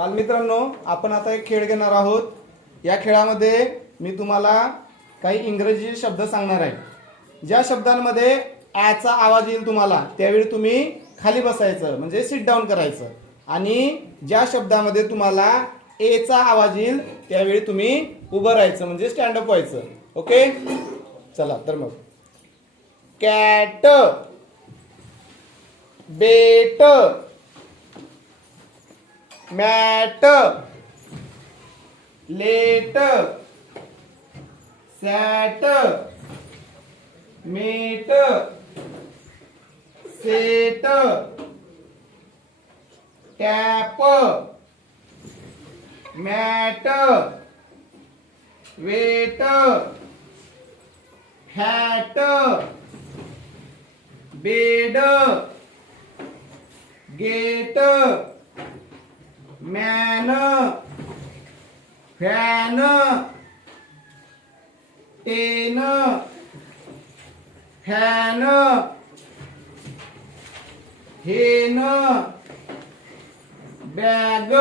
बालमित्रांनो आपण आता एक खेळ घेणार आहोत. या खेळामध्ये मी तुम्हाला काही इंग्रजी शब्द सांगणार आहे. ज्या शब्दांमध्ये आचा आवाज येईल तुम्हाला त्यावेळी तुम्ही खाली बसायचं म्हणजे सिट डाऊन करायचं. आणि ज्या शब्दामध्ये तुम्हाला एचा आवाज येईल त्यावेळी तुम्ही उभं राहायचं म्हणजे स्टँडअप व्हायचं. ओके? चला तर मग. Cat bet mat. Let. Sat. Met. Set. Tap. Mat. Wet. Hat. Bed. Get. Man fan ten fan hen bag